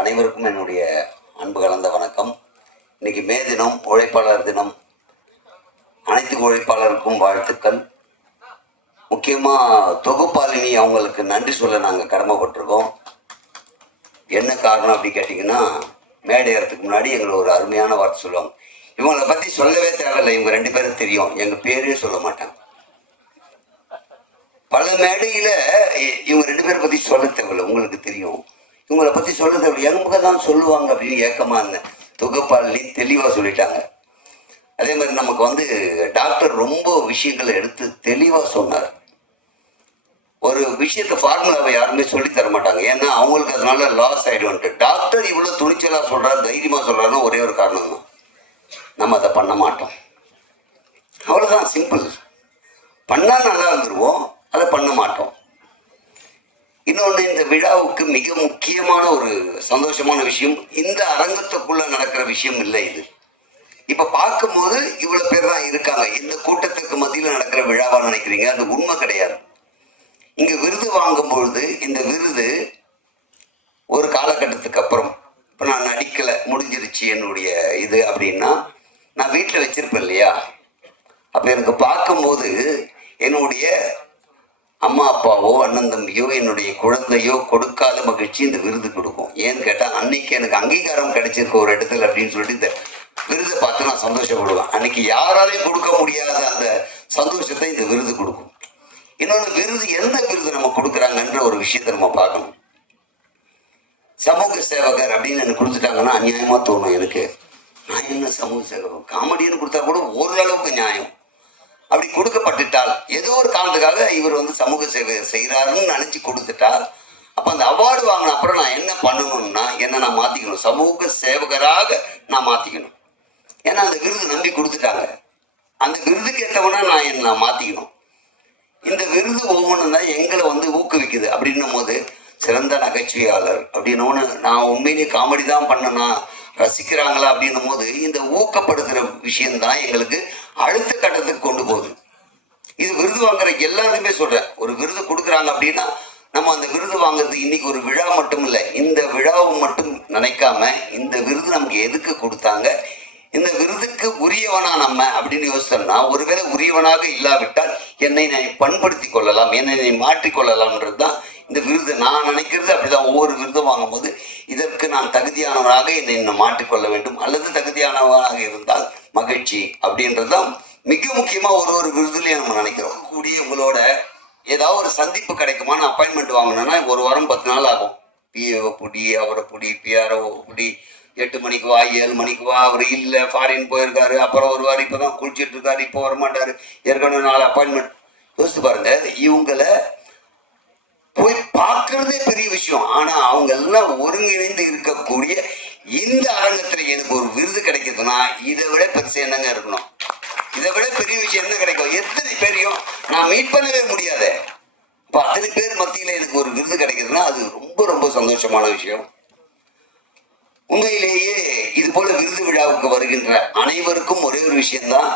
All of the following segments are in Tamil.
அனைவருக்கும் என்னுடைய அன்பு கலந்த வணக்கம். இன்னைக்கு மே தினம், உழைப்பாளர் தினம். அனைத்து உழைப்பாளருக்கும் வாழ்த்துக்கள். முக்கியமாக தொகுப்பாளினி அவங்களுக்கு நன்றி சொல்ல நாங்கள் கடமைப்பட்டிருக்கோம். என்ன காரணம் அப்படி கேட்டிங்கன்னா, மேடை ஏறதுக்கு முன்னாடி எங்களை ஒரு அருமையான வார்த்தை சொல்லுவாங்க. இவங்களை பற்றி சொல்லவே தேவையில்லை, இவங்க 2 பேரும் தெரியும், எங்கள் பேரையும் சொல்ல மாட்டாங்க. பல மேடையில் இவங்க 2 பேரை பற்றி சொல்ல தேவையில்லை, உங்களுக்கு தெரியும். இவங்களை பற்றி சொல்ல தேவையில்லை, எங்க தான் சொல்லுவாங்க அப்படின்னு ஏக்கமாக இருந்தேன். தொகுப்பாளினி தெளிவாக சொல்லிட்டாங்க. அதே மாதிரி நமக்கு டாக்டர் ரொம்ப விஷயங்களை எடுத்து தெளிவாக சொன்னார். ஒரு விஷயத்தை ஃபார்முலாவை யாருமே சொல்லி தர மாட்டாங்க, ஏன்னா அவங்களுக்கு அதனால லாஸ் ஆகிடும்ட்டு. டாக்டர் இவ்வளோ துணிச்சலாக சொல்கிறார், தைரியமாக சொல்கிறாருன்னு ஒரே ஒரு காரணம் தான், நம்ம அதை பண்ண மாட்டோம். அவ்வளோதான், சிம்பிள். பண்ணால் நல்லா இருந்துருவோம், அதை பண்ண மாட்டோம். இன்னொன்று, இந்த விழாவுக்கு மிக முக்கியமான ஒரு சந்தோஷமான விஷயம், இந்த அரங்கத்துக்குள்ளே நடக்கிற விஷயம் இல்லை இது. இப்போ பார்க்கும்போது இவ்வளோ பேர் தான் இருக்காங்க, இந்த கூட்டத்திற்கு மத்தியில் நடக்கிற விழாவாக நினைக்கிறீங்க, அது உண்மை கிடையாது. இங்கே விருது வாங்கும்பொழுது இந்த விருது ஒரு காலகட்டத்துக்கு அப்புறம், இப்போ நான் நடிக்கலை, முடிஞ்சிருச்சு என்னுடைய இது அப்படின்னா, நான் வீட்டில் வச்சிருப்பேன் இல்லையா, அப்போ எனக்கு பார்க்கும்போது என்னுடைய அம்மா அப்பாவோ அண்ணன் தம்பியோ என்னுடைய குழந்தையோ கொடுக்காத மகிழ்ச்சி இந்த விருது கொடுக்கும். ஏன்னு கேட்டால், அன்னைக்கு எனக்கு அங்கீகாரம் கிடைச்சிருக்க ஒரு இடத்துல அப்படின்னு சொல்லிட்டு இந்த விருதை பார்த்து நான் சந்தோஷப்படுவேன். அன்னைக்கு யாராலையும் கொடுக்க முடியாத அந்த சந்தோஷத்தை இந்த விருது கொடுக்கும். இன்னொன்று, விருது எந்த விருது நம்ம கொடுக்குறாங்கன்ற ஒரு விஷயத்தை நம்ம பார்க்கணும். சமூக சேவகர் அப்படின்னு எனக்கு கொடுத்துட்டாங்கன்னா அநியாயமாக தோணும் எனக்கு. நான் என்ன சமூக சேவகர், காமெடின்னு கொடுத்தா கூட ஓரளவுக்கு நியாயம். அப்படி கொடுக்கப்பட்டுட்டால், ஏதோ ஒரு காரணத்துக்காக இவர் சமூக சேவை செய்கிறாருன்னு நினச்சி கொடுத்துட்டால், அப்போ அந்த அவார்டு வாங்கின அப்புறம் நான் என்ன பண்ணணும்னா, என்ன நான் மாற்றிக்கணும், சமூக சேவகராக நான் மாற்றிக்கணும். ஏன்னா அந்த விருது நம்பி கொடுத்துட்டாங்க, அந்த விருதுக்கு ஏற்றவனா நான் என்ன மாற்றிக்கணும். இந்த விருது ஒவ்வொன்றும் தான் எங்களை ஊக்குவிக்குது. அப்படின்னும் போது, சிறந்த நகைச்சுவையாளர் அப்படின்னோன்னு நான் உண்மையிலேயே காமெடி தான் பண்ணனா ரசிக்கிறாங்களா அப்படின்னும் போது, இந்த ஊக்கப்படுத்துகிற விஷயம்தான் எங்களுக்கு அடுத்த கட்டத்துக்கு கொண்டு போகுது. இது விருது வாங்குற எல்லாருமே சொல்கிறேன், ஒரு விருது கொடுக்குறாங்க அப்படின்னா நம்ம அந்த விருது வாங்குறது இன்னைக்கு ஒரு விழா மட்டும் இல்லை, இந்த விழாவை மட்டும் நினைக்காம இந்த விருது நமக்கு எதுக்கு கொடுத்தாங்க, இந்த விருதுக்கு உரியவனா நம்ம அப்படின்னு யோசிச்சோம்னா, ஒருவேளை உரியவனாக இல்லாவிட்டால் என்னை நான் பண்படுத்தி கொள்ளலாம், என்னை மாற்றிக்கொள்ளலாம்ன்றது தான் இந்த விருது. நான் நினைக்கிறது அப்படிதான். ஒவ்வொரு விருதும் வாங்கும்போது இதற்கு நான் தகுதியானவனாக என்னை மாற்றிக்கொள்ள வேண்டும், அல்லது தகுதியானவனாக இருந்தால் மகிழ்ச்சி அப்படின்றது தான் மிக முக்கியமாக ஒரு விருதுலேயே நம்ம நினைக்கிறோம். கூடிய உங்களோட ஏதாவது ஒரு சந்திப்பு கிடைக்குமான்னு அப்பாயின்மெண்ட் வாங்கினோன்னா 1 வாரம் 10 நாள் ஆகும். பிஏஓ புடி, அவரை புடி, பிஆர்ஓ புடி, 8 மணிக்கு வா, 7 மணிக்கு வா. அவர் இல்லை, ஃபாரின் போயிருக்காரு, அப்புறம் வருவார், இப்போ தான் குளிச்சுட்டு இருக்காரு, இப்போ வரமாட்டார், ஏற்கனவே 4 அப்பாயின்மெண்ட். யோசித்து பாருங்க, இவங்களை போய் பார்க்கறதே பெரிய விஷயம். ஆனால் அவங்க எல்லாம் ஒருங்கிணைந்து இருக்கக்கூடிய இந்த அரங்கத்தில் எனக்கு ஒரு விருது கிடைக்குதுன்னா, இதை விட பெருசு என்னங்க இருக்கணும், இதை விட பெரிய விஷயம் என்ன கிடைக்கும்? எத்தனை பேரையும் நான் மீட் பண்ணவே முடியாது. இப்போ அத்தனை பேர் மத்தியில் எனக்கு ஒரு விருது கிடைக்குதுன்னா அது ரொம்ப ரொம்ப சந்தோஷமான விஷயம். உண்மையிலேயே இது போல விருது விழாவுக்கு வருகின்ற அனைவருக்கும் ஒரே ஒரு விஷயம்தான்,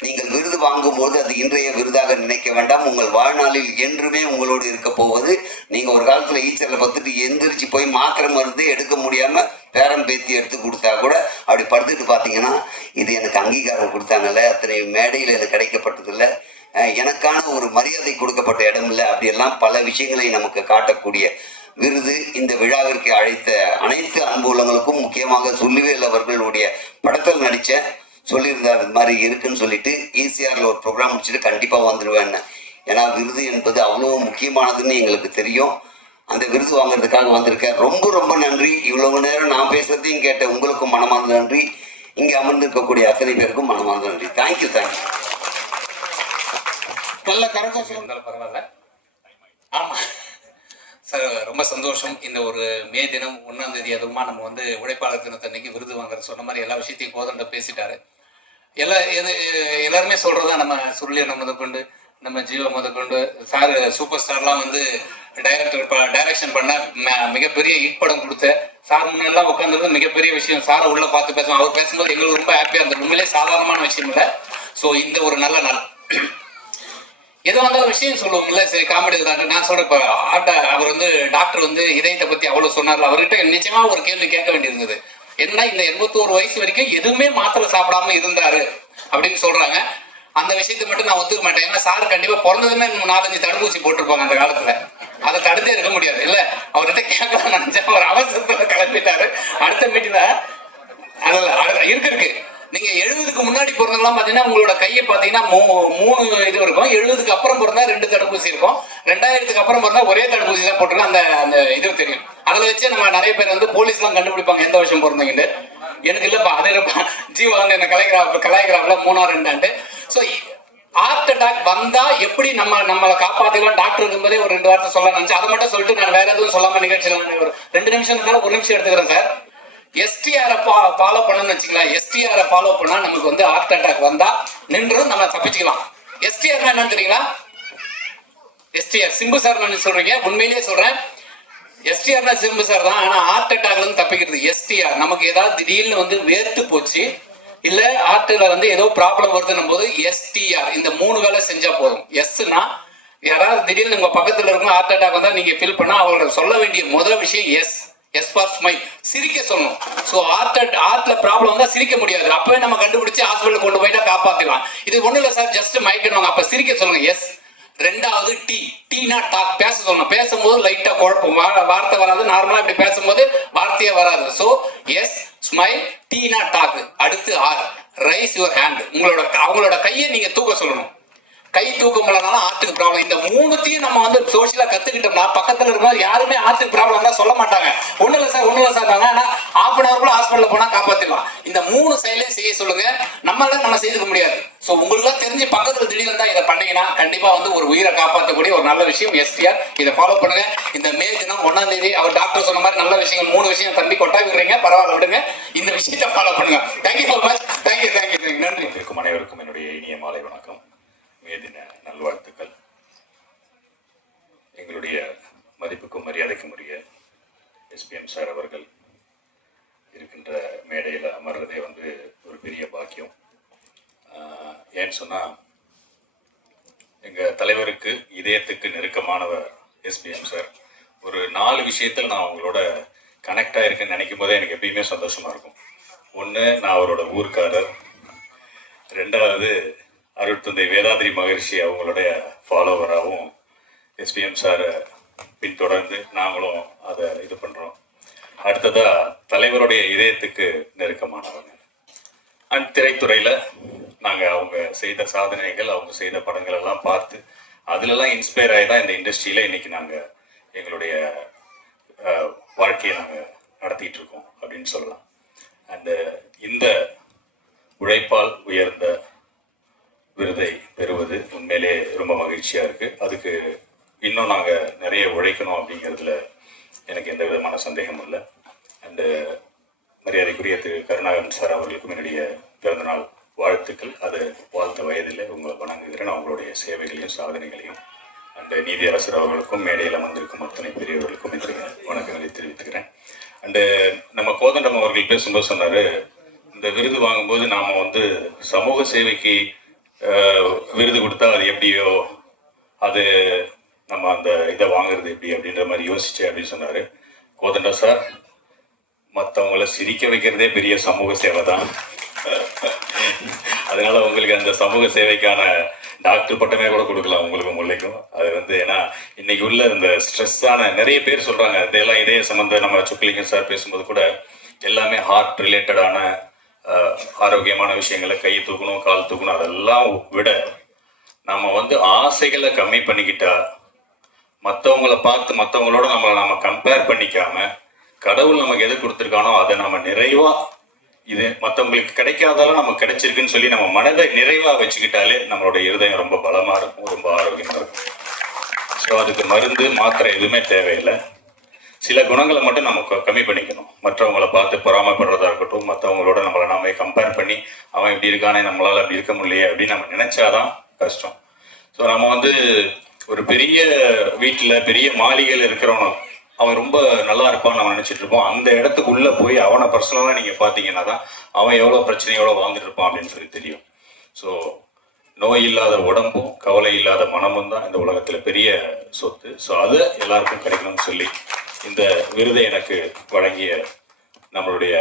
நீங்கள் விருது வாங்கும்போது அது இன்றைய விருதாக நினைக்க வேண்டாம். உங்கள் வாழ்நாளில் என்றுமே உங்களோடு இருக்க போவது. நீங்கள் ஒரு காலத்தில் ஈச்சரில் பத்துட்டு எந்திரிச்சு போய் மாத்திரை மருந்து எடுக்க முடியாமல் பேரம் பேத்தி எடுத்து கொடுத்தா கூட அப்படி படுத்துட்டு பார்த்தீங்கன்னா, இது எனக்கு அங்கீகாரம் கொடுத்தாங்கல்ல, அத்தனை மேடையில் எனக்கு கிடைக்கப்பட்டதில்லை, எனக்கான ஒரு மரியாதை கொடுக்கப்பட்ட இடம் இல்லை, அப்படியெல்லாம் பல விஷயங்களை நமக்கு காட்டக்கூடிய விருது. இந்த விழாவிற்கு அழைத்த அனைத்து அன்பு உள்ளங்களுக்கும், முக்கியமாக சொல்லுவேல் அவர்களுடைய படத்தில் நடித்த சொல்லியிருந்தார், இது மாதிரி இருக்குன்னு சொல்லிட்டு ஈசிஆரில் ஒரு ப்ரோக்ராம் முடிச்சுட்டு கண்டிப்பாக வந்துடுவேன். ஏன்னா விருது என்பது அவ்வளோ முக்கியமானதுன்னு எங்களுக்கு தெரியும். அந்த விருது வாங்குறதுக்காக வந்திருக்கேன். ரொம்ப ரொம்ப நன்றி. இவ்வளவு நேரம் நான் பேசுறதையும் கேட்ட உங்களுக்கும் மனமார்ந்த நன்றி. இங்கே அமர்ந்திருக்கக்கூடிய அத்தனை பேருக்கும் மனமார்ந்த நன்றி. தேங்க்யூ. நல்ல கரகோஷம் பரவாயில்ல. ஆமாம் சார், ரொம்ப சந்தோஷம். இந்த ஒரு மே தினம் 1ஆம் தேதி அதுவுமா நம்ம உழைப்பாளர் தினத்தன்னைக்கு விருது வாங்குறது சொன்ன மாதிரி எல்லா விஷயத்தையும் கோதண்ட பேசிட்டாரு. எல்லாருமே சொல்றதா, நம்ம சுருளியனை முதற்கொண்டு, நம்ம ஜீவா முதற்கொண்டு, சார் சூப்பர் ஸ்டார்லாம் டைரக்ஷன் பண்ண மிகப்பெரிய ஹிட் படம் கொடுத்த சார் முன்னெல்லாம் உட்காந்துருந்து மிகப்பெரிய விஷயம். சாரை உள்ள பார்த்து பேசுவோம், அவர் பேசும்போது எங்களுக்கு ரொம்ப ஹாப்பியாக இருந்தது. உண்மையிலே சாதாரணமான விஷயம் இல்லை. ஸோ இந்த ஒரு நல்ல நாள், எது வந்தாலும் விஷயம் சொல்லுவோம்ல, சரி காமெடி டாக்டர் நான் சொல்றேன். இப்போ அவர் வந்து டாக்டர் வந்து இதயத்தை பத்தி அவ்வளவு சொன்னார்ல, அவர்கிட்ட நிச்சயமா ஒரு கேள்வி கேட்க வேண்டியிருந்தது. என்ன இந்த 81 வயசு வரைக்கும் எதுவுமே மாத்திரை சாப்பிடாம இருந்தாரு அப்படின்னு சொல்றாங்க. அந்த விஷயத்தை மட்டும் நான் ஒத்துக்க மாட்டேன். ஏன்னா சார் கண்டிப்பா பிறந்ததுமே 4-5 தடுப்பூசி போட்டிருப்பாங்க அந்த காலத்துல. அதை தடுத்தே இருக்க முடியாது இல்ல. அவர்கிட்ட கேட்கலாம் நினைச்சா அவர் அவசரத்துல கிளம்பிட்டாரு. அடுத்த மீட்டிங்ல இருக்கு. நீங்க 70க்கு முன்னாடி பிறந்தவங்களாம் பாத்தீங்கன்னா உங்களோட கையை பாத்தீங்கன்னா 3 இது இருக்கும். 70க்கு அப்புறம் பிறந்தா 2 தடுப்பூசி இருக்கும். 2000க்கு அப்புறம் பிறந்தா ஒரே தடுப்பூசி தான் போட்டிருக்கோம். அந்த இது தெரியும். அதில் வச்சு நம்ம நிறைய பேர் வந்து போலீஸ்லாம் கண்டுபிடிப்பாங்க எந்த வருஷம் பிறந்தீங்கன்னு. எனக்கு இல்லப்பா அது இல்லப்பா ஜீவா வந்து என்ன கலாய்கிறாப்ல 3 2 ஸோ ஹார்ட் அட்டாக் வந்தா எப்படி நம்மளை காப்பாத்திக்கலாம் டாக்டர் இருக்கும்போதே ஒரு 2 வார்த்தை சொல்ல நினைச்சு அதை மட்டும் சொல்லிட்டு நான் வேற எதுவும் சொல்லாம நிகழ்ச்சியில் ஒரு 2 நிமிஷம் இருந்தாலும் 1 நிமிஷம் எடுத்துக்கிறேன் சார். எஸ்டிஆரை ஃபாலோ பண்ணணும்னு வச்சுக்கலாம். எஸ்டிஆரை ஃபாலோ பண்ணா நமக்கு வந்து ஹார்ட் அட்டாக் வந்தா நின்று நம்ம தப்பிச்சுக்கலாம். எஸ்டிஆர்னா என்னன்னு தெரியுங்களா? எஸ்டிஆர் சிம்பு சார் நான் சொல்றீங்க, உண்மையிலேயே சொல்றேன். எஸ்டிஆர்னா சிம்பு சார் தான். ஆனா ஹார்ட் அட்டாக்ல இருந்து தப்பிக்கிறது எஸ்டிஆர். நமக்கு ஏதாவது திடீர்னு வந்து வேர்த்து போச்சு இல்ல ஹார்ட்ல வந்து ஏதோ ப்ராப்ளம் வருதுன்னும் போது எஸ்டிஆர் இந்த 3 வேலை செஞ்சா போதும். எஸ்னா யாராவது திடீர்னு உங்க பக்கத்துல இருக்கும் ஹார்ட் அட்டாக் வந்தா நீங்க ஃபீல் பண்ணா அவங்களோட சொல்ல வேண்டிய முதல் விஷயம் எஸ் ஃபார் ஸ்மைல், சிரிக்க சொல்லணும். ஸோ ஹார்ட்ல ப்ராப்ளம் வந்தா சிரிக்க முடியாது. அப்பவே நம்ம கண்டுபிடிச்சு ஹாஸ்பிட்டல் கொண்டு போயிட்டா காப்பாத்திடலாம். இது ஒண்ணு இல்லை சார், ஜஸ்ட் மயக்கணும். அப்ப சிரிக்க சொல்லுங்க எஸ். 2வது டீனா டாக், பேச சொல்லணும். பேசும்போது லைட்டா குழப்பம், வார்த்தை வராது. நார்மலா இப்படி பேசும்போது வார்த்தையே வராது. ஸோ எஸ் ஸ்மைல், டீனா டாக். அடுத்து ஆர் ரைஸ் யுவர் ஹேண்ட். அவங்களோட கையை நீங்க தூக்க சொல்லணும். கை தூக்க முடியலனாலும் ஆர்ட்டுக்கு ப்ராப்ளம். இந்த 3த்தையும் நம்ம வந்து சோசியலா கத்துக்கிட்டோம்னா பக்கத்துல இருக்கும்போது யாருமே ஆர்ட்டுக்கு ப்ராப்ளம் தான் சொல்ல மாட்டாங்க. ஒண்ணு இல்லை சார் ஆனா ½ hour கூட ஹாஸ்பிட்டல்ல போனா காப்பாத்திடலாம். இந்த 3 செயலையும் செய்ய சொல்லுங்க. நம்ம செய்துக்க முடியாது. ஸோ உங்களுக்கு தெரிஞ்சு பக்கத்துல திடீர்னு தான் இதை பண்ணீங்கன்னா கண்டிப்பா வந்து ஒரு உயிரை காப்பாற்றக்கூடிய ஒரு நல்ல விஷயம் எஸ்டிஆர். இதை ஃபாலோ பண்ணுங்க. இந்த மே தினம் 1ஆம் தேதி அவர் டாக்டர் சொன்ன மாதிரி நல்ல விஷயங்கள் 3 விஷயம் தம்பி கொட்டா விடுறீங்க, பரவாயில்ல விடுங்க. இந்த விஷயத்தை ஃபாலோ பண்ணுங்க. Thank you so much. தேங்க்யூ. நன்றி. அனைவருக்கும் என்னுடைய இனிய மாலை வணக்கம். மே தின நல்வாழ்த்துக்கள். எங்களுடைய மதிப்புக்கும் மரியாதைக்கும் உரிய எஸ்பிஎம் சார் அவர்கள் இருக்கின்ற மேடையில் அமர்றதே வந்து ஒரு பெரிய பாக்கியம். ஏன்னு சொன்னால் எங்கள் தலைவருக்கு இதயத்துக்கு நெருக்கமானவர் எஸ்பிஎம் சார். ஒரு 4 விஷயத்தில் நான் அவங்களோட கனெக்டாக இருக்குன்னு நினைக்கும் போதே எனக்கு எப்பயுமே சந்தோஷமாக இருக்கும். ஒன்று, நான் அவரோட ஊர்க்காரர். 2வது, அருட்தந்தை வேதாத்ரி மகரிஷி அவங்களுடைய ஃபாலோவராகவும் எஸ்பிஎம் சாரை பின்தொடர்ந்து நாங்களும் அதை இது பண்ணுறோம். அடுத்ததாக தலைவருடைய இதயத்துக்கு நெருக்கமானவங்க. அண்ட் திரைத்துறையில் நாங்கள் அவங்க செய்த சாதனைகள், அவங்க செய்த படங்கள் எல்லாம் பார்த்து அதிலெல்லாம் இன்ஸ்பயர் ஆகி தான் இந்த இண்டஸ்ட்ரியில் இன்றைக்கி நாங்கள் எங்களுடைய வாழ்க்கையை நாங்கள் நடத்திட்டு இருக்கோம் அப்படின்னு சொல்லலாம். அண்டு இந்த உழைப்பால் உயர்ந்த விருதை பெறுவது உண்மையிலே ரொம்ப மகிழ்ச்சியாக இருக்குது. அதுக்கு இன்னும் நாங்கள் நிறைய உழைக்கணும் அப்படிங்கிறதுல எனக்கு எந்த விதமான சந்தேகமும் இல்லை. அண்டு மரியாதைக்குரிய திரு கருணாகரன் சார் அவர்களுக்கும் என்னுடைய பிறந்தநாள் வாழ்த்துக்கள். அது வாழ்த்த வயதில் உங்களை வணங்குகிறேன். அவங்களுடைய சேவைகளையும் சாதனைகளையும் அண்டு நீதியரசர் அவர்களுக்கும் மேடையில் வந்திருக்கும் அத்தனை பெரியவர்களுக்கும் இந்த வணக்கங்களை தெரிவித்துக்கிறேன். அண்டு நம்ம கோதண்டம் அவர்கள் பேசும்போது சொன்னார், இந்த விருது வாங்கும்போது நாம் வந்து சமூக சேவைக்கு விருது கொடுத்தா அது எப்படியோ, அது நம்ம அந்த இதை வாங்குறது எப்படி அப்படின்ற மாதிரி யோசிச்சு அப்படின்னு சொன்னார். கோதண்டா சார், மற்றவங்கள சிரிக்க வைக்கிறதே பெரிய சமூக சேவை தான். அதனால உங்களுக்கு அந்த சமூக சேவைக்கான டாக்டர் பட்டமே கூட கொடுக்கலாம் உங்களுக்கு முல்லைக்கும். அது வந்து ஏன்னா இன்னைக்கு உள்ள இந்த ஸ்ட்ரெஸ்ஸான நிறைய பேர் சொல்றாங்க, இதெல்லாம் இதய சம்பந்த நம்ம சுக்லிங்கம் சார் பேசும்போது கூட எல்லாமே ஹார்ட் ரிலேட்டடான ஆரோக்கியமான விஷயங்களை கை தூக்கணும், கால் தூக்கணும், அதெல்லாம் விட நம்ம வந்து ஆசைகளை கம்மி பண்ணிக்கிட்டா, மற்றவங்கள பார்த்து மற்றவங்களோட நம்ம கம்பேர் பண்ணிக்காம கடவுள் நமக்கு எது கொடுத்துருக்கானோ அதை நம்ம நிறைவா, இது மற்றவங்களுக்கு கிடைக்காதாலும் நமக்கு கிடைச்சிருக்குன்னு சொல்லி நம்ம மனதை நிறைவா வச்சுக்கிட்டாலே நம்மளோட இருதயம் ரொம்ப பலமா இருக்கும், ரொம்ப ஆரோக்கியமா இருக்கும். ஸோ அதுக்கு மருந்து மாத்திரை எதுவுமே தேவையில்லை. சில குணங்களை மட்டும் நம்ம கம்மி பண்ணிக்கணும். மற்றவங்களை பார்த்து பொறாமைப்படுறதா இருக்கட்டும், மற்றவங்களோட நம்மளை நாம கம்பேர் பண்ணி அவன் இப்படி இருக்கானே நம்மளால அப்படி இருக்க முடியலையே அப்படின்னு நம்ம நினைச்சாதான் கஷ்டம். ஸோ நம்ம வந்து ஒரு பெரிய வீட்டில் பெரிய மாளிகையில் இருக்கிறவனும் அவன் ரொம்ப நல்லா இருப்பான்னு நம்ம நினச்சிட்டு இருப்போம். அந்த இடத்துக்குள்ளே போய் அவனை பர்சனலாக நீங்கள் பார்த்தீங்கன்னா தான் அவன் எவ்வளோ பிரச்சனையோட வாழ்ந்துட்டு இருப்பான் அப்படின்னு சொல்லி தெரியும். ஸோ நோய் இல்லாத உடம்பும் கவலை இல்லாத மனமும் தான் இந்த உலகத்தில் பெரிய சொத்து. ஸோ அது எல்லாருக்கும் கிடைக்கணும்னு சொல்லி இந்த விருதை எனக்கு வழங்கிய நம்மளுடைய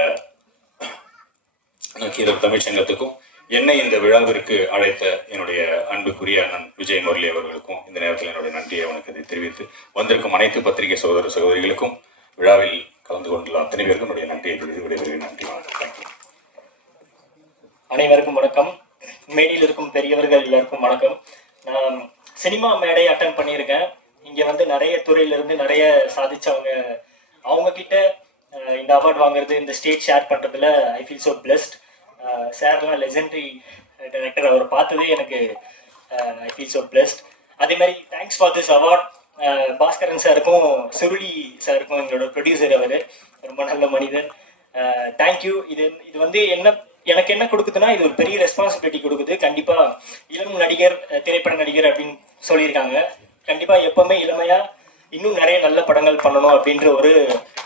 நக்கீரர் தமிழ்ச்சங்கத்துக்கும் என்னை இந்த விழாவிற்கு அழைத்த என்னுடைய அன்புக்குரிய அண்ணன் விஜய் முரளி அவர்களுக்கும் இந்த நேரத்தில் என்னுடைய நன்றியை அவனுக்கு தெரிவித்து வந்திருக்கும் அனைத்து பத்திரிகை சகோதர சகோதரிகளுக்கும் விழாவில் கலந்து கொண்டுள்ள அத்தனை பேருக்கும் என்னுடைய நன்றியை தெரிவித்து விடைபெறுகிறேன். நன்றி, வணக்கம். தேங்க்யூ. அனைவருக்கும் வணக்கம். மேடையில் இருக்கும் பெரியவர்கள் எல்லாருக்கும் வணக்கம். நான் சினிமா மேடை அட்டன் பண்ணியிருக்கேன். இங்கே வந்து நிறைய துறையிலிருந்து நிறைய சாதிச்சவங்க அவங்க கிட்ட இந்த அவார்டு வாங்குறது, இந்த ஸ்டேஜ் ஷேர் பண்ணுறதுல ஐ ஃபீல் ஸோ பிளஸ்ட். சார்லாம் லெஜெண்டரி டைரக்டர், அவர் பார்த்ததே எனக்கு ஐ ஃபீல் ஸோ பிளஸ்ட். அதே மாதிரி thanks for this award Baskaran சாருக்கும் சுருளி சாருக்கும், எங்களோட ப்ரொடியூசர், அவர் ரொம்ப நல்ல மனிதர். தேங்க்யூ. இது வந்து எனக்கு என்ன கொடுக்குதுன்னா, இது ஒரு பெரிய ரெஸ்பான்சிபிலிட்டி கொடுக்குது. கண்டிப்பாக இளம் நடிகர், திரைப்பட நடிகர் அப்படின்னு சொல்லியிருக்காங்க. கண்டிப்பாக எப்போவுமே இளமையாக இன்னும் நிறைய நல்ல படங்கள் பண்ணணும் அப்படின்ற ஒரு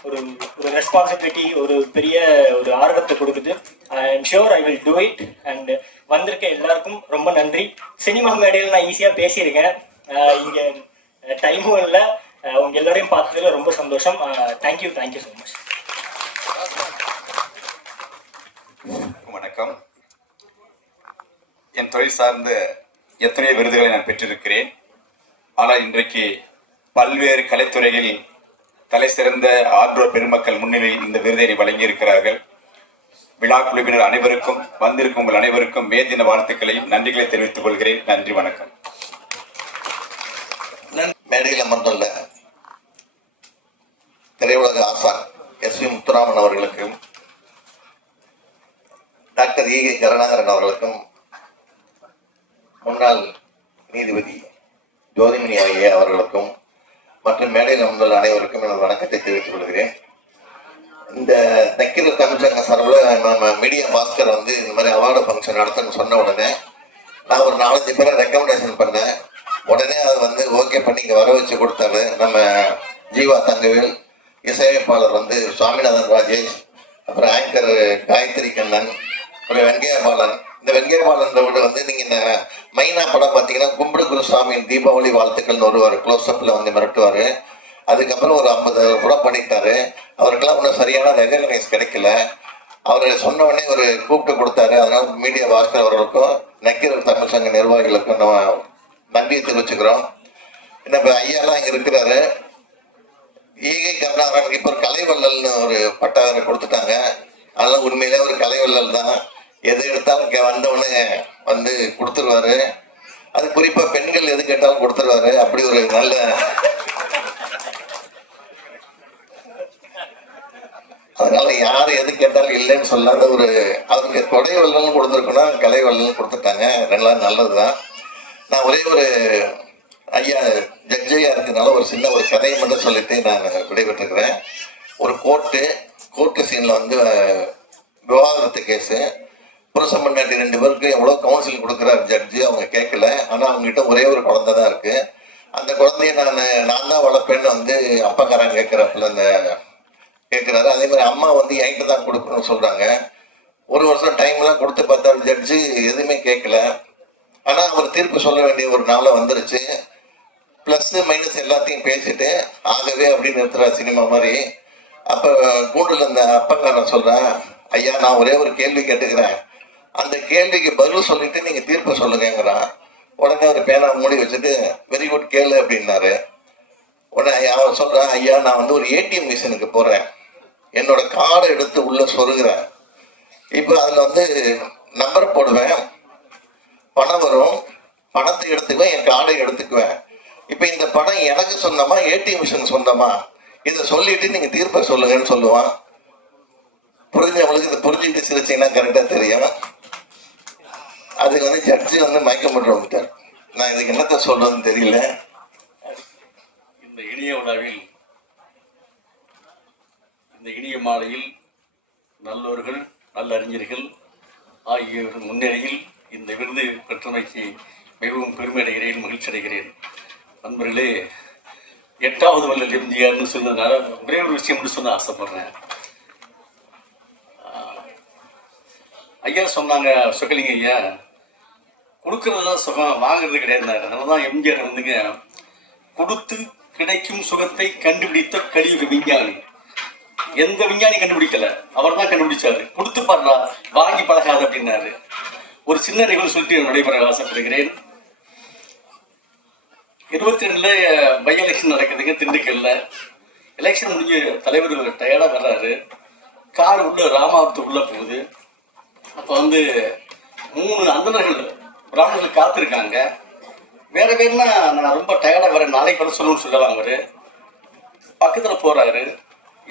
ஒரு ஒரு ரெஸ்பான்சிபிலிட்டி, ஒரு பெரிய ஒரு ஆர்வத்தை கொடுக்குது. I am sure I will do it. And வந்திருக்க எல்லாருக்கும் ரொம்ப நன்றி. சினிமா மேடையில் நான் ஈஸியாக பேசியிருக்கேன், இங்கே டைமும் இல்லை. உங்கள் எல்லாரையும் பார்த்ததுல ரொம்ப சந்தோஷம். Thank you so much. வணக்கம். என் தொழில் சார்ந்த எத்தனையோ விருதுகளை நான் பெற்றிருக்கிறேன். ஆனால் இன்றைக்கு பல்வேறு கலைத்துறைகளில் தலை சிறந்த ஆன்றோர் பெருமக்கள் முன்னிலையில் இந்த விருதை வழங்கியிருக்கிறார்கள். விழா குழுவினர் அனைவருக்கும், வந்திருக்கும் உங்கள் அனைவருக்கும் மே தின வாழ்த்துக்களையும் நன்றிகளை தெரிவித்துக் கொள்கிறேன். நன்றி, வணக்கம். மேடையில் அமர்ந்துள்ள திரையுலக ஆசான் எஸ்.வி. முத்துராமன் அவர்களுக்கும், டாக்டர் ஈகே கருணாகரன் அவர்களுக்கும், முன்னாள் நீதிபதி ஜோதிமணி ஐயா அவர்களுக்கும் மற்றும் மேடையில் அமர்ந்துள்ள அனைவருக்கும் எனது வணக்கத்தை தெரிவித்துக் கொள்கிறேன். இந்த நக்கீரர் தமிழ்ச்சங்க சார்பில் நம்ம மீடியா பாஸ்கர் வந்து இந்த மாதிரி அவார்டு ஃபங்க்ஷன் நடத்தணும்னு சொன்ன உடனே நான் ஒரு 4-5 பேரை ரெக்கமெண்டேஷன் பண்ணேன். உடனே அதை வந்து ஓகே பண்ணி இங்கே வர வச்சு கொடுத்தாரு நம்ம ஜீவா தங்கவேல், இசையமைப்பாளர் வந்து சுவாமிநாதன் ராஜேஷ், அப்புறம் ஆங்கர் காயத்ரி கண்ணன், அப்புறம் வெங்கையபாலன். இந்த வெங்கையபாலன் விட வந்து நீங்கள் இந்த மைனா படம் பார்த்தீங்கன்னா கும்பிடு குருசாமியின் தீபாவளி வாழ்த்துக்கள்னு வருவார், க்ளோஸ்அப்பில் வந்து மிரட்டுவார். அதுக்கப்புறம் ஒரு 50 படம் பண்ணிட்டாரு. அவருக்கெல்லாம் ஒன்றும் சரியான ரெகக்னைஸ் கிடைக்கல. அவர் சொன்ன உடனே ஒரு கூப்பிட்டு கொடுத்தாரு. அதனால மீடியா பாஸ்கர் அவர்களுக்கும் நக்கீரர் தமிழ் சங்க நிர்வாகிகளுக்கும் நம்ம நன்றியை தெரிவிச்சுக்கிறோம். என்ன இப்போ ஐயாலாம் இங்கே இருக்கிறாரு. ஈகை கருணாகரனுக்கு இப்போ ஒரு கலைவள்ளல்னு ஒரு பட்டாவை கொடுத்துட்டாங்க. அதெல்லாம் உண்மையிலே ஒரு கலைவள்ளல் தான். எது எடுத்தாலும் வந்தவொடனே வந்து கொடுத்துருவாரு. அது குறிப்பாக பெண்கள் எது கேட்டாலும் கொடுத்துருவாரு. அப்படி ஒரு நல்ல, அதனால யார் எது கேட்டாலும் இல்லைன்னு சொல்லாத ஒரு, அவருக்கு கொடை வள்ளல்னு கொடுத்துருக்கோன்னா கலை வள்ளல்னு கொடுத்துட்டாங்க. ரெண்டாவது நல்லது தான். நான் ஒரே ஒரு ஐயா ஜட்ஜையா இருக்கிறதுனால ஒரு சின்ன ஒரு கதையை மட்டும் சொல்லிட்டு நான் விடைபெற்றுக்கிறேன். ஒரு கோர்ட்டு சீனில் வந்து விவாகரத்து கேஸு, புருஷன் பொண்டாட்டி 2 பேருக்கு எவ்வளோ கவுன்சிலிங் கொடுக்குறாரு ஜட்ஜு. அவங்க கேட்கல. ஆனால் அவங்ககிட்ட ஒரே ஒரு குழந்தை தான் இருக்குது. அந்த குழந்தைய நான் தான் வளர்ப்பேன்னு வந்து அப்பாக்காரன் கேட்குறப்பல அந்த கேட்குறாரு. அதே மாதிரி அம்மா வந்து என்கிட்ட தான் கொடுக்கணும்னு சொல்கிறாங்க. 1 வருஷம் டைம்லாம் கொடுத்து பார்த்தாரு ஜட்ஜு, எதுவுமே கேட்கல. ஆனால் அவர் தீர்ப்பு சொல்ல வேண்டிய ஒரு நாளை வந்துருச்சு. ப்ளஸ்ஸு மைனஸ் எல்லாத்தையும் பேசிட்டு ஆகவே அப்படின்னு நிறுத்துறாரு சினிமா மாதிரி. அப்போ கூண்டில் இந்த அப்பங்காரன் சொல்கிறேன், ஐயா நான் ஒரே ஒரு கேள்வி கேட்டுக்கிறேன், அந்த கேள்விக்கு பதில் சொல்லிட்டு நீங்கள் தீர்ப்பு சொல்லுங்கிறான். உடனே ஒரு பேனா மூடி வச்சுட்டு வெரி குட் கேளு அப்படின்னாரு. உடனே அவன் சொல்கிறான், ஐயா நான் வந்து ஒரு ஏடிஎம் மிஷினுக்கு போகிறேன், என்னோட கார்டை எடுத்து உள்ளே சொருகிறேன். இப்போ அதில் வந்து நம்பர் போடுவேன், பணம் வரும், பணத்தை எடுத்துக்குவேன், என் கார்டை எடுத்துக்குவேன். இப்போ இந்த பணம் எனக்கு சொந்தமா ஏடிஎம் மிஷின் சொந்தமா, இதை சொல்லிட்டு நீங்கள் தீர்ப்பை சொல்லுங்கன்னு சொல்லுவான். புரிஞ்சவங்களுக்கு இதை புரிஞ்சுக்கிட்டு சிரிச்சிங்கன்னா கரெக்டாக தெரியும். அதுக்கு வந்து ஜட்ஜி வந்து மயக்கம் போட்டு வந்துட்டார். நான் இதுக்கு என்னத்த சொல்றதுன்னு தெரியல. இந்த இனிய விழாவில், இந்த இனிய மாலையில் நல்லோர்கள், நல்லறிஞர்கள் ஆகியோர் முன்னிலையில் இந்த விருது பெற்றமைக்கு மிகவும் பெருமை அடைகிறேன், மகிழ்ச்சி அடைகிறேன். நண்பர்களே, 8வது வள்ளல் எம்ஜிஆர்னு சொன்னதுனால ஒரே ஒரு விஷயம் மட்டும் சொல்ல ஆசைப்படுறேன். ஐயா சொன்னாங்க, சொக்கலிங்க ஐயா, கொடுக்கறது தான் சுகம், வாங்குறது கிடையாது. அதனால தான் எம்ஜிஆர் வந்துங்க கொடுத்து கிடைக்கும் சுகத்தை கண்டுபிடித்த கலியுக விஞ்ஞானி. எந்த விஞ்ஞானி கண்டுபிடிக்கல, அவர் தான் கண்டுபிடிச்சாரு. கொடுத்து பாடுறா, வாங்கி பழகாது அப்படின்னாரு. ஒரு சின்ன நிகழ்வு சொல்லிட்டு நடைபெற ஆசைப்படுகிறேன். 22ல பை எலெக்ஷன் நடக்குதுங்க திண்டுக்கல்ல. எலெக்ஷன் முடிஞ்சு தலைவர் டயர்டாக வர்றாரு. கார் உள்ள ராமாவரத்து உள்ள போகுது. அப்போ வந்து 3 அந்தனர்கள் பிராமணர்கள் காத்திருக்காங்க. வேற பேர்னா நான் ரொம்ப டயர்டாக வரேன், நாளைக்கு வர சொல்லணும்னு சொல்லலாம். அவர் பக்கத்தில் போறாரு.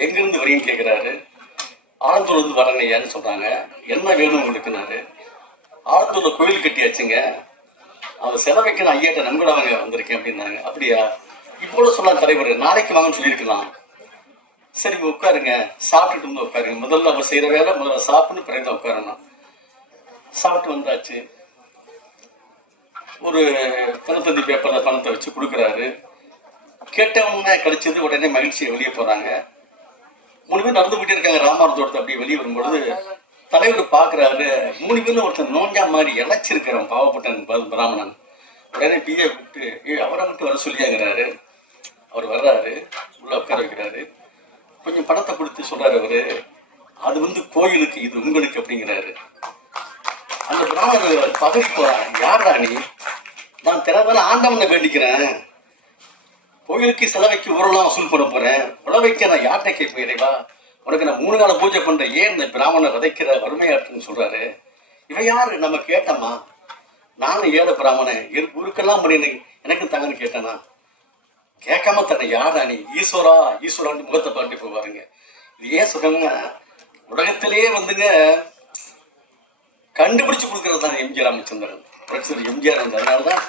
எங்கிருந்து வரீங்கன்னு கேட்குறாரு. ஆலந்தூர்லேருந்து வரேங்க ஐயான்னு சொல்றாங்க. என்ன வேணும் உங்களுக்குனாரு. ஆலந்தூரில் கோயில் கட்டியாச்சுங்க, அதை செலவைக்கு நான் ஐயாட்ட நண்பட அவங்க வந்திருக்கேன் அப்படின்னாங்க. அப்படியா, இப்போ சொல்லலாம் தலைவர், நாளைக்கு வாங்கன்னு சொல்லியிருக்கலாம். சரி உட்காருங்க, சாப்பிட்டுட்டு வந்து உட்காருங்க. முதல்ல அவர் செய்கிற வேலை முதல்ல சாப்பிட்டு பிறகு தான் உட்காரணும். சாப்பிட்டு வந்தாச்சு. ஒரு தினத்தந்தி பேப்பரில் பணத்தை வச்சு கொடுக்குறாரு. கேட்டவங்க கிடைச்சது. உடனே மகிழ்ச்சியை வெளியே போகிறாங்க. 3 பேர் நடந்து போயிட்டே இருக்காங்க. ராமாவரத்தோடத்தை அப்படி வெளியே வரும்பொழுது தலைவர் பார்க்குறாரு. 3 பேர்ல ஒருத்தர் நோஞ்சா மாதிரி இழைச்சிருக்கிறோம் பாவப்பட்ட பிராமணன். உடனே பிஏ விட்டு அவரை மட்டும் வர சொல்லியாங்கிறாரு. அவர் வர்றாரு, உள்ள உட்கார வைக்கிறாரு. கொஞ்சம் பணத்தை கொடுத்து சொல்றாரு அவரு, அது வந்து கோயிலுக்கு, இது உங்களுக்கு அப்படிங்கிறாரு. அந்த பிராமணர் பதவி போறான். யாரா நீ? நான் தினதான ஆண்டவனை வேண்டிக்கிறேன், கோயிலுக்கு செலவைக்கு ஊரெல்லாம் வசூல் பண்ண போறேன், உழவைக்க நான் யார்கிட்ட கேட்பேன் இறைவா? உனக்கு நான் 3 நாள் பூஜை பண்றேன், ஏன் இந்த பிராமணர் விதைக்கிற வறுமையாற்றுன்னு சொல்றாரு. இவன் யாரு? நம்ம கேட்டோமா? நானும் ஏழை பிராமணன், ஊருக்கெல்லாம் பண்ணி எனக்கு தாங்கன்னு கேட்டேனா? கேட்காம தன்னை யாரா நீ? ஈஸ்வரா ஈஸ்வரான்னு முகத்தை பாட்டு போவாருங்க. இது ஏன் சொல்றாங்க, உலகத்திலேயே வந்துங்க கண்டுபிடிச்சு கொடுக்கறது தான் எம்ஜிஆர் ராமச்சந்திரன், பிரச்சனை எம்ஜிஆர். அதனால தான்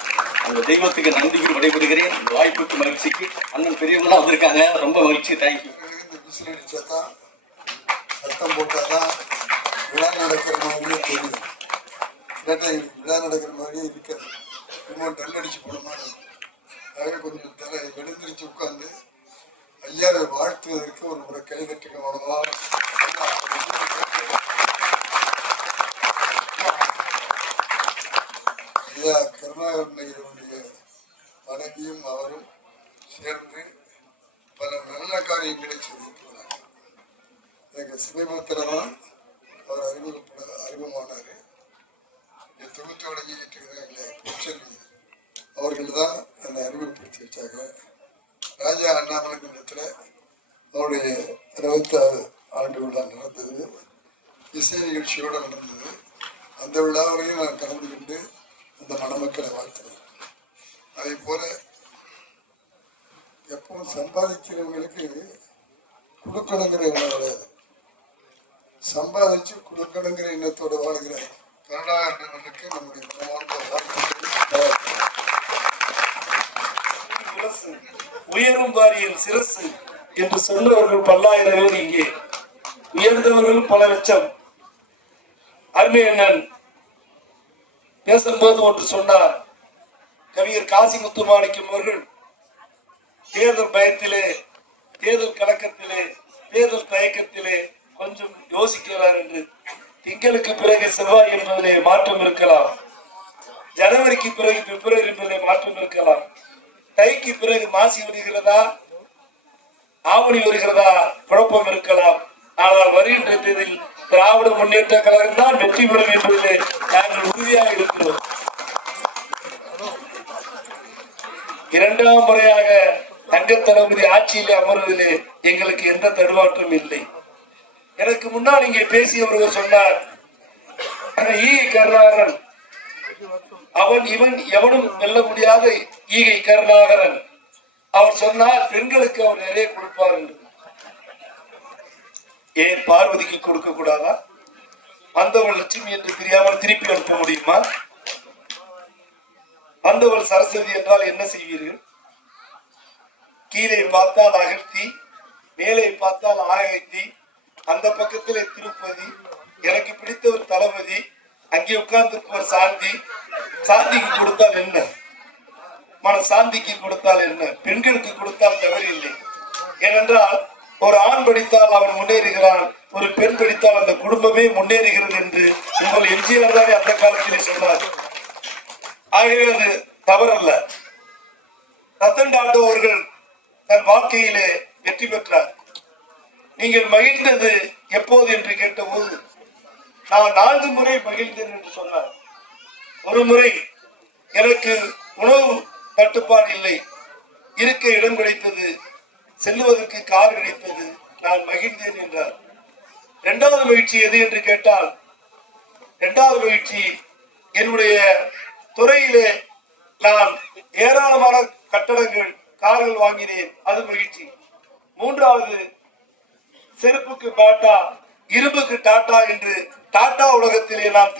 அந்த தெய்வத்துக்கு நன்றிக்கு விடைபெறுகிறேன். இந்த வாய்ப்புக்கு மகிழ்ச்சிக்கு அண்ணன் பெரியவங்களாம் வந்திருக்காங்க, ரொம்ப மகிழ்ச்சி. தேங்க்யூ. விசில் அடிச்சாதான் சத்தம் போட்டாதான் விழா நடக்கிற மாதிரியே தெரியும். இல்லாட்டா விழா நடக்கிற மாதிரியே இருக்காது. ரொம்ப டல் அடிச்சு போன மாதிரி. அதே கொஞ்சம் தலை எழுந்திரிச்சு உட்காந்து ஐயாவை வாழ்த்துவதற்கு ஒரு முறை கை தட்டுக்க வேணுமா? ஐயா கருணாகரன் ஐயருடைய மனைவியும் அவரும் சேர்ந்து பல நல்ல காரியங்களை செய்திருக்கிறாங்க. எனக்கு சமீபத்தில் தான் அவர் அறிமுகமானார். தொகுத்து வழங்கிட்டு இருக்கிற அவர்கள் தான் என்னை அறிமுகப்படுத்தி வச்சாங்க. ராஜா அண்ணாமலை மன்றத்தில் அவருடைய 26 ஆண்டு விழா நடந்தது. இசை நிகழ்ச்சியோடு நடந்தது. அந்த விழாவிலையும் நான் கலந்து கொண்டு அந்த மணமக்களை வாழ்த்தினேன். அதே போல எப்பவும் சம்பாதிக்கிறவங்களுக்கு கொடுக்கணுங்கிற எண்ணம் கிடையாது, சம்பாதிச்சு கொடுக்கணுங்கிற எண்ணத்தோடு வாழ்கிற கருணாகரனுக்கு நம்முடைய உயரும் வாரியின் சிரசு என்று சொன்னவர்கள் பல்லாயிரம் பேர் இங்கே, உயர்ந்தவர்கள் பல லட்சம். அருமை அண்ணன் பேசும்போது ஒன்று சொன்னார். கவிஞர் காசி முத்துமாணிக்கம் அவர்கள் தேர்தல் பயத்திலே, தேர்தல் கலக்கத்திலே, தேர்தல் தயக்கத்திலே கொஞ்சம் யோசிக்கிறார் என்று. திங்களுக்கு பிறகு செவ்வாய் என்பதிலே மாற்றம் இருக்கலாம், ஜனவரிக்கு பிறகு பிப்ரவரி என்பதிலே மாற்றம் இருக்கலாம், தைக்கு பிறகு மாசி வருகிறதா ஆவணி வருகிறதா குழப்பம் இருக்கலாம். ஆனால் வருகின்ற தேதியில் திராவிட முன்னேற்ற கழகம் தான் வெற்றி பெறும் என்பதிலே நாங்கள் உறுதியாக இருக்கிறோம். 2ஆம் முறையாக தங்க தளபதி ஆட்சியிலே அமர்வதிலே எங்களுக்கு எந்த தடுமாற்றம் இல்லை. எனக்கு முன்னால் இங்கே பேசிய ஒருவர் சொன்னார், ஈகை கருணாகரன் அவன் இவன் எவனும் வெல்ல முடியாத ஈகை கருணாகரன். அவர் சொன்னார் பெண்களுக்கு அவர் நிறைய கொடுப்பார் என்று. ஏன் பார்வதிக்கு கொடுக்க கூடாதா? வந்தவள் லட்சுமி என்று தெரியாமல் திருப்பி அனுப்ப முடியுமா? வந்தவள் சரஸ்வதி என்றால் என்ன செய்வீர்கள்? கீழே பார்த்தால் அகழ்த்தி, மேலே பார்த்தால் ஆகத்தி, அந்த பக்கத்திலே திருப்பதி, எனக்கு பிடித்தவர் தளபதி, அங்கே உட்கார்ந்திருப்பவர் சாந்தி. சாந்திக்கு கொடுத்தால் என்ன? மன சாந்திக்கு கொடுத்தால் என்ன? பெண்களுக்கு கொடுத்தால் தவறு இல்லை. ஏனென்றால் ஒரு ஆண் படித்தால் அவன் முன்னேறுகிறான், ஒரு பெண் படித்தால் அந்த குடும்பமே முன்னேறுகிறது என்று உங்கள் எம்ஜிஆர் தானே அந்த காலத்திலே சொன்னார். ஆகவே அது தவறல்ல. ரத்தன் டாட்டோ அவர்கள் தன் வாழ்க்கையிலே வெற்றி பெற்றார். நீங்கள் மகிழ்ந்தது எப்போது என்று கேட்டபோது நான் 4 முறை மகிழ்ந்தேன் என்று சொன்னார். ஒரு முறை எனக்கு உணவு தட்டுப்பாடு இல்லை, இருக்க இடம் கிடைத்தது, செல்லுவதற்கு கார் கிடைத்தது, நான் மகிழ்ந்தேன் என்றார். 2வது மகிழ்ச்சி எது என்று கேட்டால், 2வது மகிழ்ச்சி என்னுடைய துறையிலே நான் ஏராளமான கட்டடங்கள், கார்கள் வாங்கினேன், அது மகிழ்ச்சி. 3வது செருப்புக்கு டாட்டா, இரும்புக்கு டாட்டா என்று டாட்டா உலகத்திலே நான்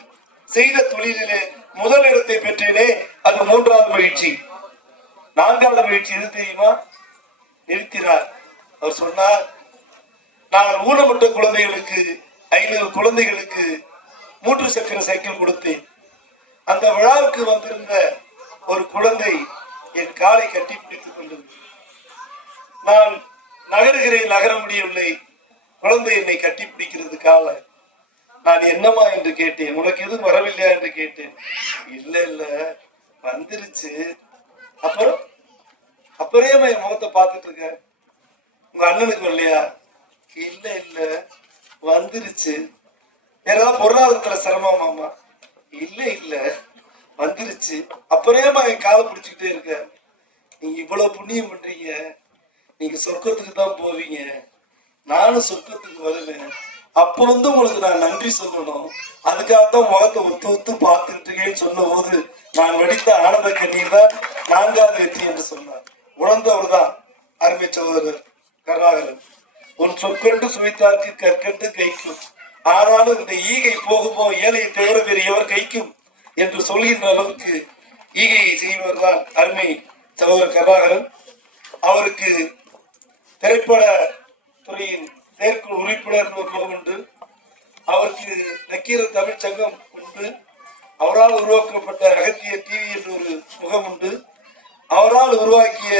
செய்த தொழிலிலே முதல் இடத்தை பெற்றேனே, அது 3வது மகிழ்ச்சி. 4வது மகிழ்ச்சி எது தெரியுமா? நிறுத்தினார். அவர் சொன்னார், நான் ஊனமுற்ற குழந்தைகளுக்கு 500 குழந்தைகளுக்கு 3 சக்கர சைக்கிள் கொடுத்தேன். அந்த விழாவுக்கு வந்திருந்த ஒரு குழந்தை என் காலை கட்டி பிடித்துக் கொண்டது. நான் நகருகிறேன், நகர முடியவில்லை, குழந்தை என்னை கட்டி பிடிக்கிறது காலை. நான் என்னம்மா என்று கேட்டேன். உனக்கு எதுவும் வரவில்லையா என்று கேட்டேன். இல்ல இல்ல வந்துருச்சு. அப்புறம் அப்புறமே என் முகத்தை பார்த்துட்டு இருக்க. உங்க அண்ணனுக்கு வரலையா? இல்ல இல்ல வந்துருச்சு. ஏதாவது பொருளாதாரத்துல சிரமமாமா? இல்ல இல்ல வந்துருச்சு. அப்புறமா என் காலை பிடிச்சுக்கிட்டே இருக்க. நீங்க இவ்வளவு புண்ணியம் பண்றீங்க, நீங்க சொர்க்கத்துக்கு தான் போவீங்க, நானும் சொர்க்கத்துக்கு வருவேன். அப்போ வந்து உங்களுக்கு நான் நன்றி சொல்லணும், அதுக்காகத்தான் முகத்தை ஒத்து ஒத்து பார்த்துக்கிட்டு இருக்கேன்னு சொன்ன போது நான் வெடித்த ஆனந்த கண்ணீர் தான் 4வது வெற்றி என்று சொன்னார். உணர்ந்தவர் தான் அருமை சகோதரர் கருணாகரன். உன் சொற்கொண்டு சுவைத்தார்க்கு கற்கண்டு கைக்கும், ஆனாலும் இந்த ஈகை போகுமோ ஏழையை தவிர வேறு எவர் கைக்கும் என்று சொல்கின்ற அளவுக்கு ஈகையை செய்வர் தான் அருமை சகோதரர் கருணாகரன். அவருக்கு திரைப்பட துறையின் செயற்குழு உறுப்பினர் ஒரு முகம் உண்டு. அவருக்கு நக்கீரர் தமிழ் சங்கம் உண்டு. அவரால் உருவாக்கப்பட்ட அகத்திய டிவி என்ற ஒரு முகம் உண்டு. அவரால் உருவாக்கிய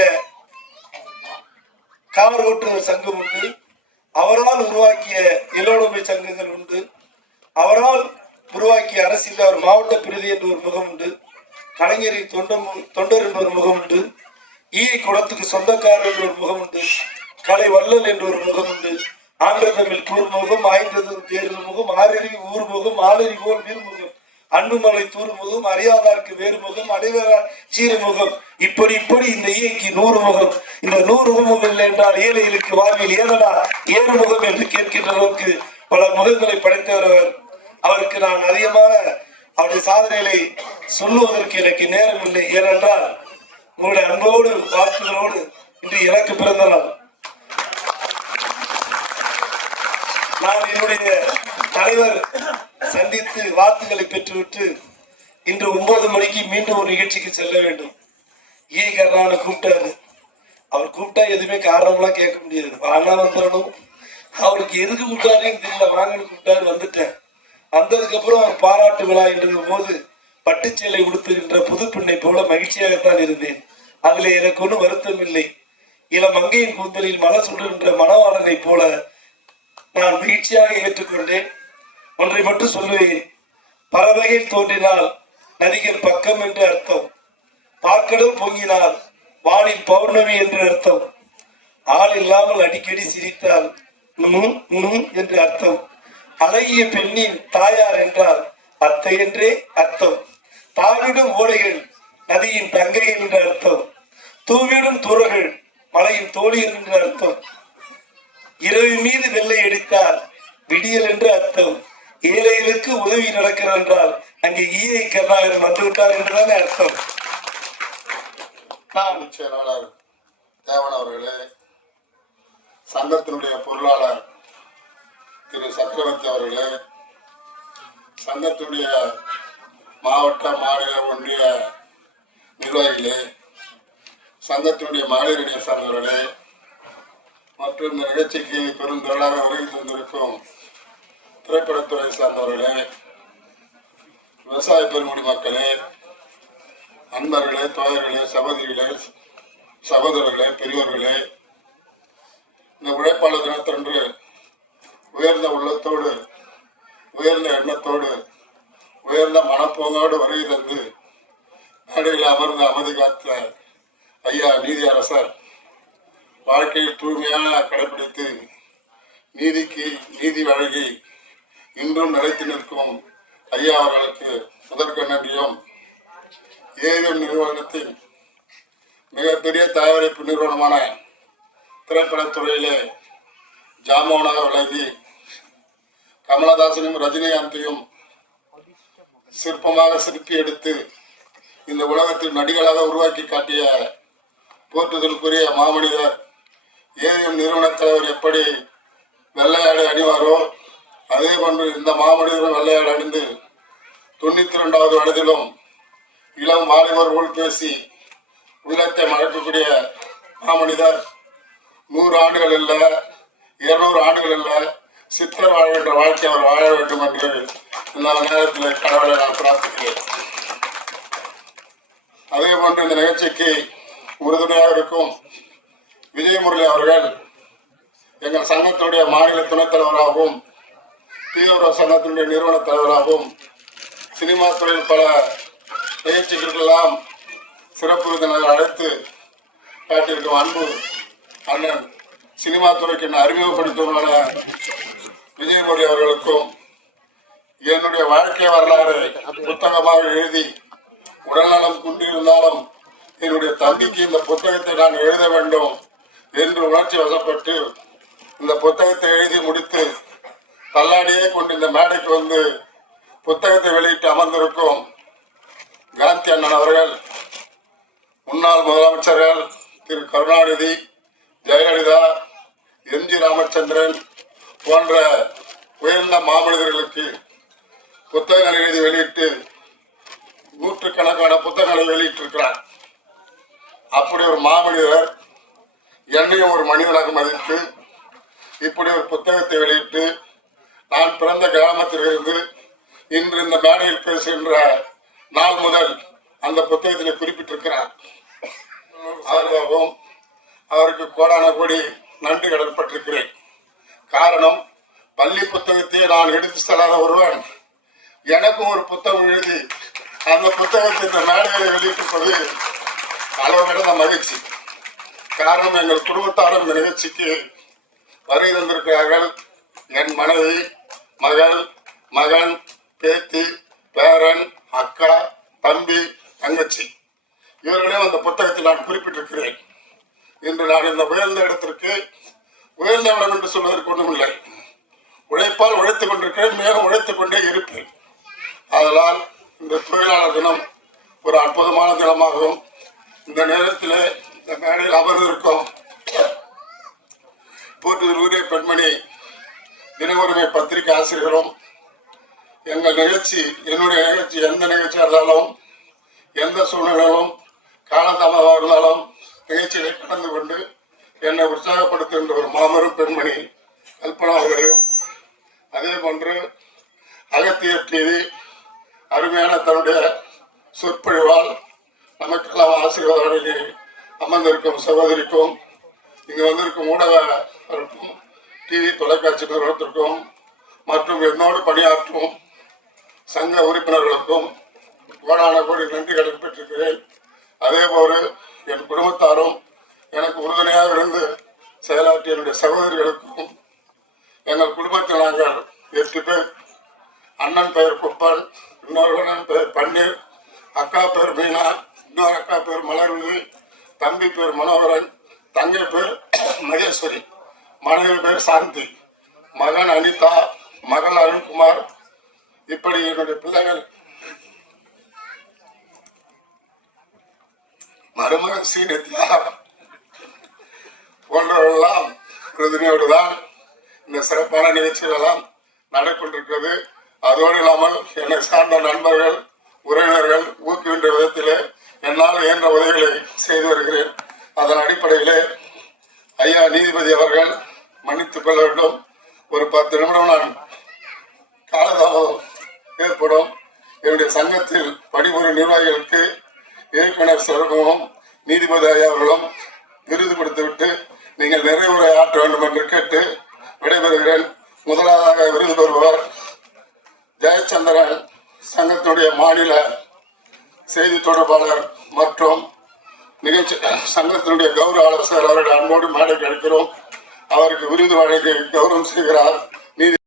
கார் ஓட்டுநர் சங்கம் உண்டு. அவரால் உருவாக்கிய இளோடமை சங்கங்கள் உண்டு. அவரால் உருவாக்கிய அரசியல் அவர் மாவட்ட பிரதி என்ற ஒரு முகம் உண்டு. கலைஞரின் தொண்டர் என்ற ஒரு முகம் உண்டு. ஈயை குளத்துக்கு சொந்தக்காரர் என்ற ஒரு முகம் உண்டு. கலை வள்ளல் என்ற ஒரு முகம் உண்டு. ஆந்திர தமிழ் கூர்முகம், ஆய்ந்தது தேர்தல் முகம், ஆறறிவி ஊர் முகம், ஆளறி போல் வீர்முகம், அன்புமலை தூர்முகம், அறியாதாருக்கு வேறு முகம், அடைவரால் சீரமுகம், இப்படி இந்த ஈயைக்கு 100 முகம். இந்த 100 முகம் இல்லை என்றால் ஏழைகளுக்கு வாழ்வில் ஏதடா 7 முகம் என்று கேட்கின்ற அளவுக்கு பல முகங்களை படைத்தவர். அவருக்கு நான் அதிகமான அவருடைய சாதனைகளை சொல்லுவதற்கு எனக்கு நேரம் இல்லை. ஏனென்றால் உங்களுடைய அன்போடு வாழ்த்துகளோடு இன்று எனக்கு பிறந்த நாள். நான் என்னுடைய தலைவர் சந்தித்து வாழ்த்துக்களை பெற்றுவிட்டு இன்று 9 மணிக்கு மீண்டும் ஒரு நிகழ்ச்சிக்கு செல்ல வேண்டும். ஈ கருணாகரனை கூப்பிட்டாரு. அவர் கூப்பிட்டா எதுவுமே காரணம்லாம் கேட்க முடியாது, வானா வந்துடணும். அவருக்கு எதுக்கு கூப்பிட்டாருன்னு தெரியல, வாங்கன்னு கூப்பிட்டாரு, வந்துட்டேன். வந்ததுக்கு அப்புறம் அவர் பாராட்டு விழா என்ற போது பட்டுச்சேலை உடுத்துகின்ற புது பெண்ணை போல மகிழ்ச்சியாகத்தான் இருந்தேன். அதுல எனக்கு ஒன்றும் வருத்தம் இல்லை. இளம் மங்கையின் கூந்தலில் மலர் சொல்கின்ற மணவாளனை போல நான் மகிழ்ச்சியாக ஏற்றுக்கொண்டேன். ஒன்றை மட்டும் சொல்லுவேன், பறவையில் தோன்றினால் நதிகள் பக்கம் என்று அர்த்தம், பார்க்கடல் பொங்கினால் வானில் பௌர்ணமி என்று அர்த்தம், ஆள் இல்லாமல் அடிக்கடி சிரித்தால் என்று அர்த்தம், அழகிய பெண்ணின் தாயார் என்றால் அத்தை என்றே அர்த்தம், தாவிடும் ஓடைகள் நதியின் தங்கை என்ற அர்த்தம், தூவிடும் தூரர்கள் மலையின் தோழிகள் என்ற அர்த்தம், இரவு மீது வெள்ளை அடித்தால் விடியல் என்று அர்த்தம், ஏழைகளுக்கு உதவி நடக்கிறது என்றால் அங்கே ஈயை கருணாகரன் வந்துவிட்டார் என்றுதானே அர்த்தம். செயலாளர் தேவன் அவர்களே, சங்கத்தினுடைய பொருளாளர் திரு சக்கரவர்த்தி அவர்களே, சங்கத்தினுடைய மாவட்ட மாநில ஒன்றிய நிர்வாகிகளே, சங்கத்தினுடைய மகளிரணி சார்ந்தவர்களே மற்றும் இந்த நிகழ்ச்சிக்கு பெருந்திரளாக வருகை தந்திருக்கும் திரைப்படத்துறை சார்ந்தவர்களே, விவசாய பெருங்குடி மக்களே, அன்பர்களே, தோழர்களே, சகோதரிகளே, சகோதரர்களே, பெரியவர்களே, இந்த உழைப்பாளர் தினத்தன்று உயர்ந்த உள்ளத்தோடு, உயர்ந்த எண்ணத்தோடு, உயர்ந்த மனப்போங்கோடு வருகை தந்து மேடையில் அமர்ந்து அமைதி காத்த ஐயா நீதி அரசர் வாழ்க்கையில் தூய்மையாக கடைபிடித்து நீதிக்கு நீதி வழங்கி இன்றும் நிலைத்து நிற்கும் ஐயா அவர்களுக்கு முதற்க நன்றியும், ஏவிஎம் நிறுவனத்தின் மிகப்பெரிய தயாரிப்பு நிறுவனமான திரைப்படத்துறையிலே ஜாமோனாக விளங்கி கமலஹாசனையும் ரஜினிகாந்தையும் சிற்பமாக சிற்பி எடுத்து இந்த உலகத்தில் நடிகளாக உருவாக்கி காட்டிய போற்றுதலுக்குரிய மாமனிதர் ஏவிஎம் நிறுவன தலைவர் எப்படி வெள்ளையாடை அணிவாரோ அதே போன்று இந்த மாமனிதரும் வெள்ளையாடை அணிந்து 92வது வயதிலும் இளம் வாலிபர் போல் பேசி உள்ளத்தை மறக்கக்கூடிய மாமனிதர் 100 ஆண்டுகள் இல்லை, 200 ஆண்டுகள் இல்லை, சித்தர் வாழ வேண்ட வாழ்க்கை அவர் வாழ வேண்டும் என்று இந்த நேரத்தில் கடவுளை நான் பிரார்த்திக்கிறேன். அதே போன்று இந்த நிகழ்ச்சிக்கு உறுதுணையாக இருக்கும் விஜயமுரளி அவர்கள் எங்கள் சங்கத்தினுடைய மாநில துணைத் தலைவராகவும் தீவிர சங்கத்தினுடைய நிறுவன தலைவராகவும் சினிமா துறையில் பல நிகழ்ச்சிகளுக்கெல்லாம் சிறப்பு விருந்தினர் அழைத்து காட்டியிருக்கும் அன்பு அண்ணன் சினிமா துறைக்கு என்ன அறிமுகப்படுத்துவதான விஜயமுரளி அவர்களுக்கும் என்னுடைய வாழ்க்கை வரலாறு புத்தகமாக எழுதி உடல்நலம் கொண்டிருந்தாலும் என்னுடைய தம்பிக்கு இந்த புத்தகத்தை நான் எழுத வேண்டும் என்று உணர்ச்சி வசப்பட்டு இந்த புத்தகத்தை எழுதி முடித்து தள்ளாடியே கொண்டு இந்த மேடைக்கு வந்து புத்தகத்தை வெளியிட்டு அமர்ந்திருக்கும் காந்தி அண்ணன் அவர்கள், முன்னாள் முதலமைச்சர்கள் திரு கருணாநிதி, ஜெயலலிதா, எம்ஜி ராமச்சந்திரன் போன்ற உயர்ந்த மாமனிதர்களுக்கு புத்தகங்களை எழுதி வெளியிட்டு நூற்றுக்கணக்கான புத்தகங்களை வெளியிட்டிருக்கிறார். அப்படி ஒரு மாமனிதர் என்னையும் ஒரு மனிதனாக மதித்து இப்படி ஒரு புத்தகத்தை வெளியிட்டு நான் பிறந்த கிராமத்திலிருந்து இன்று இந்த மேடையில் பேசுகின்ற நாள் முதல் அந்த புத்தகத்தில் குறிப்பிட்டிருக்கிறார். ஆர்வம் அவருக்கு கோடான கோடி நன்றி கடன்பட்டிருக்கிறேன். காரணம், பள்ளி புத்தகத்தையே நான் எடுத்து செல்லாத ஒருவன் எனக்கும் ஒரு புத்தகம் எழுதி அந்த புத்தகத்தை இந்த மேடைகளை வெளியிட்டிருப்பது அளவு கடந்த மகிழ்ச்சி. காரணம், எங்கள் குடும்பத்தாரும் இந்த நிகழ்ச்சிக்கு வருகை தந்திருக்கிறார்கள். என் மனைவி, மகள், மகன், பேத்தி, பேரன், அக்கா, தம்பி, தங்கச்சி இவர்களையும் அந்த புத்தகத்தில் நான் குறிப்பிட்டிருக்கிறேன். இன்று நான் இந்த உயர்ந்த இடத்திற்கு உயர்ந்த இடம் என்று சொல்வதற்கு ஒன்றுமில்லை. உழைப்பால் உழைத்துக் கொண்டிருக்கிறேன், மேலும் உழைத்துக் கொண்டே இருப்பேன். அதனால் இந்த தொழிலாளர் தினம் ஒரு அற்புதமான தினமாகவும் இந்த நேரத்தில் இந்த மேடையில் அமர்ந்திருக்கும் போற்றுதலுரிய பெண்மணி தின உரிமை பத்திரிகை ஆசிரியரும், எங்கள் நிகழ்ச்சி, என்னுடைய நிகழ்ச்சி எந்த நிகழ்ச்சியாக இருந்தாலும் எந்த சூழ்நிலையிலும் காலதாமதமாக இருந்தாலும் நிகழ்ச்சிகளை கலந்து கொண்டு என்னை உற்சாகப்படுத்துகின்ற ஒரு மாபெரும் பெண்மணி கல்பனா அவர்களையும், அதே போன்று அகத்தியர் டிவி அருமையான தன்னுடைய சொற்பொழிவால் நமக்கெல்லாம் ஆசீர்வாதம் வழங்கி அமர்ந்திருக்கும் சகோதரிக்கும், இங்கு வந்திருக்கும் ஊடகருக்கும், டிவி தொலைக்காட்சி நிறுவனத்திற்கும் மற்றும் என்னோடு பணியாற்றும் சங்க உறுப்பினர்களுக்கும் கோடான கோடி நன்றி கடன் பெற்றிருக்கிறேன். அதேபோல் என் குடும்பத்தாரும் எனக்கு உறுதுணையாக இருந்து செயலாற்றிய என்னுடைய சகோதரிகளுக்கும், எங்கள் குடும்பத்தில் நாங்கள் 8 பேர். அண்ணன் பெயர் குப்பன், இன்னொரு அண்ணன் பெயர் பன்னீர், அக்கா பேர் மீனா, இன்னொரு அக்கா பேர் மலர்விழி, தம்பி பேர் மனோகரன், தங்கை பேர் மகேஸ்வரி, மனைவி பேர் சாந்தி, மகன் அனிதா, மகள் அருண்குமார். இப்படி என்னுடைய பிள்ளைகள், மருமகன் சீனித்யா போன்றவர்களெல்லாம் உறுதுணையோடு தான் இந்த சிறப்பான நிகழ்ச்சிகளெல்லாம் நடைபெற்றிருக்கிறது. அதோடு இல்லாமல் என்னை சார்ந்த நண்பர்கள், உறவினர்கள் ஊக்குவின்ற விதத்திலே என்னால் இயன்ற உதவிகளை செய்து வருகிறேன். அதன் அடிப்படையிலே ஐயா நீதிபதி அவர்கள் மன்னித்துக் கொள்ள வேண்டும். ஒரு 10 நிமிடம் நான் காலதாமதம் ஏற்படும். என்னுடைய சங்கத்தில் பணிபுரியும் நிர்வாகிகளுக்கு இயக்குனர் சிறப்பும் நீதிபதி ஐயா அவர்களும் விருது கொடுத்துவிட்டு நீங்கள் நிறைவுரை ஆற்ற வேண்டும் என்று கேட்டு விடைபெறுகிறேன். முதலாவதாக விருது பெறுபவர் ஜெயச்சந்திரன், சங்கத்தினுடைய மாநில செய்தி தொடர்பாளர் மற்றும் நிகழ்ச்சி சங்கத்தினுடைய கௌரவ ஆலோசகர் அவருடைய அன்போடு மேடைக்கு அழைக்கிறோம். அவருக்கு விருது வழங்கி கௌரவம் செய்கிறார்.